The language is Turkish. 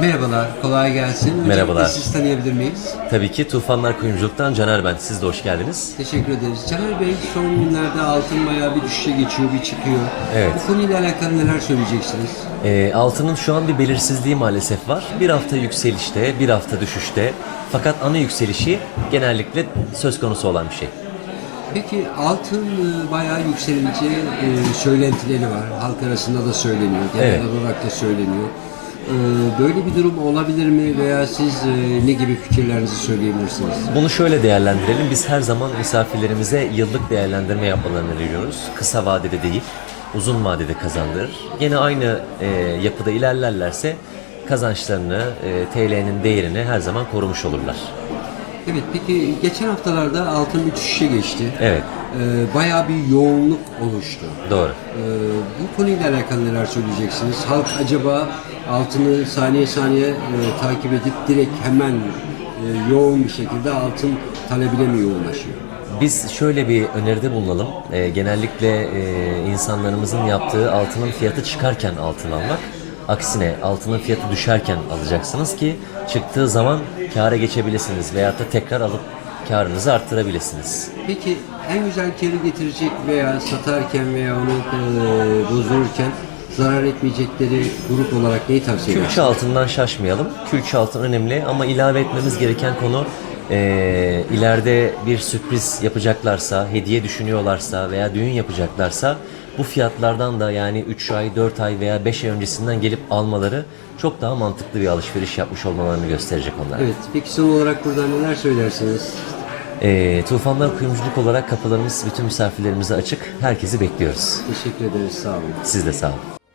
Merhabalar, kolay gelsin. Öncelikle Merhabalar. sizi tanıyabilir miyiz? Tabii ki Tufanlar Kuyumculuk'tan Caner ben. Siz de hoş geldiniz. Teşekkür ederiz. Caner Bey, son günlerde altın bayağı bir düşüşe geçiyor, bir çıkıyor. Evet. Bu konuyla alakalı neler söyleyeceksiniz? Ee, altının şu an bir belirsizliği maalesef var. Bir hafta yükselişte, bir hafta düşüşte. Fakat ana yükselişi genellikle söz konusu olan bir şey. Peki altın e, bayağı yükselince e, söylentileri var. Halk arasında da söyleniyor, genel Evet. olarak da söyleniyor. E, Böyle bir durum olabilir mi veya siz e, ne gibi fikirlerinizi söyleyebilirsiniz? Bunu şöyle değerlendirelim. Biz her zaman misafirlerimize yıllık değerlendirme yapmalarını veriyoruz. Kısa vadede değil, uzun vadede kazandırır. Gene aynı e, yapıda ilerlerlerse kazançlarını, e, TL'nin değerini her zaman korumuş olurlar. Evet, peki geçen haftalarda altın bir düşüşe geçti. Evet, E, Bayağı bir yoğunluk oluştu. doğru. Ee, bu konuyla alakalı neler söyleyeceksiniz? Halk acaba altını saniye saniye e, takip edip direkt hemen e, yoğun bir şekilde altın talebine mi yoğunlaşıyor? Biz şöyle bir öneride bulunalım. Ee, genellikle e, insanlarımızın yaptığı altının fiyatı çıkarken altın almak. Aksine altının fiyatı düşerken alacaksınız ki çıktığı zaman kâra geçebilirsiniz veyahut da tekrar alıp karınızı arttırabilirsiniz. Peki en güzel karı getirecek veya satarken veya onu e, bozdururken zarar etmeyecekleri grup olarak neyi tavsiye Külçe edersiniz? altından şaşmayalım. Külçe altın önemli ama ilave etmemiz gereken konu e, ileride bir sürpriz yapacaklarsa, hediye düşünüyorlarsa veya düğün yapacaklarsa bu fiyatlardan da yani 3 ay, 4 ay veya 5 ay öncesinden gelip almaları çok daha mantıklı bir alışveriş yapmış olmalarını gösterecek onlara. Evet, peki son olarak buradan neler söylersiniz? E, Tufanlar Kuyumculuk olarak kapılarımız bütün misafirlerimize açık. Herkesi bekliyoruz. Teşekkür ederiz, sağ olun. Siz de sağ olun.